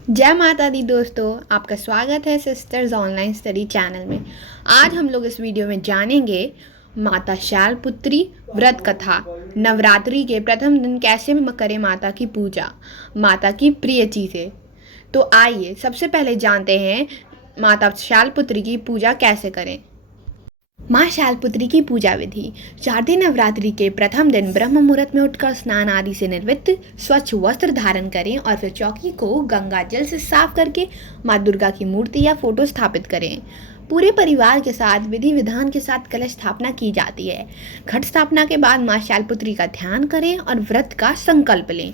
जय माता दी दोस्तों, आपका स्वागत है सिस्टर्स ऑनलाइन स्टडी चैनल में। आज हम लोग इस वीडियो में जानेंगे माता शैलपुत्री व्रत कथा। नवरात्रि के प्रथम दिन कैसे करें माता की पूजा, माता की प्रिय चीज़ें। तो आइए सबसे पहले जानते हैं माता शैलपुत्री की पूजा कैसे करें। माँ शैलपुत्री की पूजा विधि। शारदीय नवरात्रि के प्रथम दिन ब्रह्म मुहूर्त में उठकर स्नान आदि से निर्वृत्त स्वच्छ वस्त्र धारण करें और फिर चौकी को गंगा जल से साफ करके माँ दुर्गा की मूर्ति या फोटो स्थापित करें। पूरे परिवार के साथ विधि विधान के साथ कलश स्थापना की जाती है। घट स्थापना के बाद माँ शैलपुत्री का ध्यान करें और व्रत का संकल्प लें।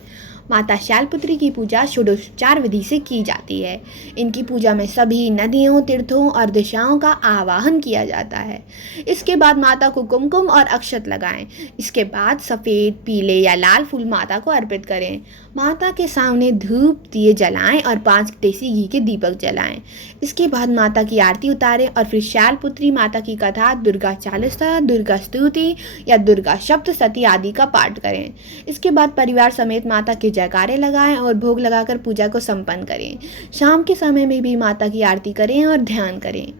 माता शैलपुत्री की पूजा षोडशोपचार विधि से की जाती है। इनकी पूजा में सभी नदियों, तीर्थों और दिशाओं का आवाहन किया जाता है। इसके बाद माता को कुमकुम और अक्षत लगाएं। इसके बाद सफ़ेद, पीले या लाल फूल माता को अर्पित करें। माता के सामने धूप दिए जलाएं और 5 देसी घी के दीपक जलाएं। इसके बाद माता की आरती उतारें और फिर शैलपुत्री माता की कथा, दुर्गा चालीसा, दुर्गा स्तुति या दुर्गा सप्तशती आदि का पाठ करें। इसके बाद परिवार समेत माता के जयकारे लगाएं और भोग लगाकर पूजा को संपन्न करें। शाम के समय में भी माता की आरती करें और ध्यान करें।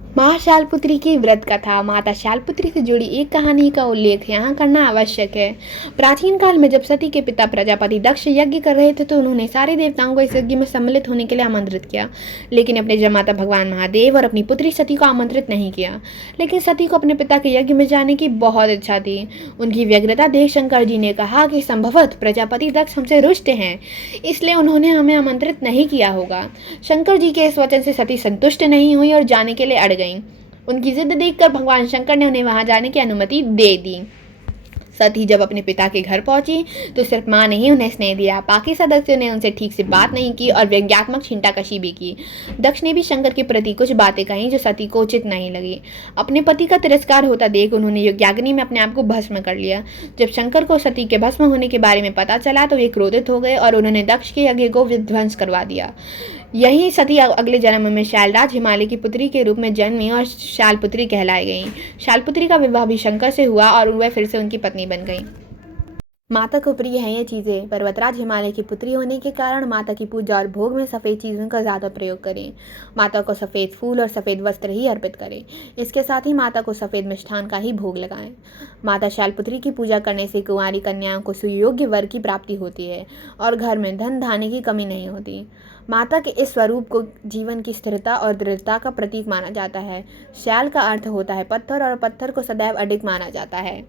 माँ शैलपुत्री की व्रत कथा। माता शैलपुत्री से जुड़ी एक कहानी का उल्लेख यहाँ करना आवश्यक है। प्राचीन काल में जब सती के पिता प्रजापति दक्ष यज्ञ कर रहे थे तो उन्होंने सारे देवताओं को इस यज्ञ में सम्मिलित होने के लिए आमंत्रित किया, लेकिन अपने जमाता भगवान महादेव और अपनी पुत्री सती को आमंत्रित नहीं किया। लेकिन सती को अपने पिता के यज्ञ में जाने की बहुत इच्छा थी। उनकी व्यग्रता देख शंकर जी ने कहा कि संभवतः प्रजापति दक्ष हमसे रुष्ट हैं, इसलिए उन्होंने हमें आमंत्रित नहीं किया होगा। शंकर जी के इस वचन से सती संतुष्ट नहीं हुई और जाने के लिए अड़ गई। उनकी जिद देखकर भगवान शंकर ने उन्हें वहां जाने की अनुमति दे दी। सती जब अपने पिता के घर पहुंची तो सिर्फ माँ ने ही उन्हें स्नेह दिया, बाकी सदस्यों ने उनसे ठीक से बात नहीं की और व्यंग्यात्मक छींटाकशी भी की। दक्ष ने भी शंकर के प्रति कुछ बातें कहीं जो सती को उचित नहीं लगी। अपने पति का तिरस्कार होता देख उन्होंने यज्ञाग्नि में अपने आप को भस्म कर लिया। जब शंकर को सती के भस्म होने के बारे में पता चला तो वे क्रोधित हो गए और उन्होंने दक्ष के यज्ञ को विध्वंस करवा दिया। यही सती अगले जन्म में शैलराज हिमालय की पुत्री के रूप में जन्मी और शैलपुत्री कहलाई गई। शैलपुत्री का विवाह भी शंकर से हुआ और वह फिर से उनकी पत्नी बन गई। माता को प्रिय हैं ये चीज़ें। पर्वतराज हिमालय की पुत्री होने के कारण माता की पूजा और भोग में सफ़ेद चीज़ों का ज़्यादा प्रयोग करें। माता को सफ़ेद फूल और सफ़ेद वस्त्र ही अर्पित करें। इसके साथ ही माता को सफ़ेद मिष्ठान का ही भोग लगाएं। माता शैलपुत्री की पूजा करने से कुंवारी कन्याओं को सुयोग्य वर की प्राप्ति होती है और घर में धन धान्य की कमी नहीं होती। माता के इस स्वरूप को जीवन की स्थिरता और दृढ़ता का प्रतीक माना जाता है। शैल का अर्थ होता है पत्थर और पत्थर को सदैव अडिग माना जाता है।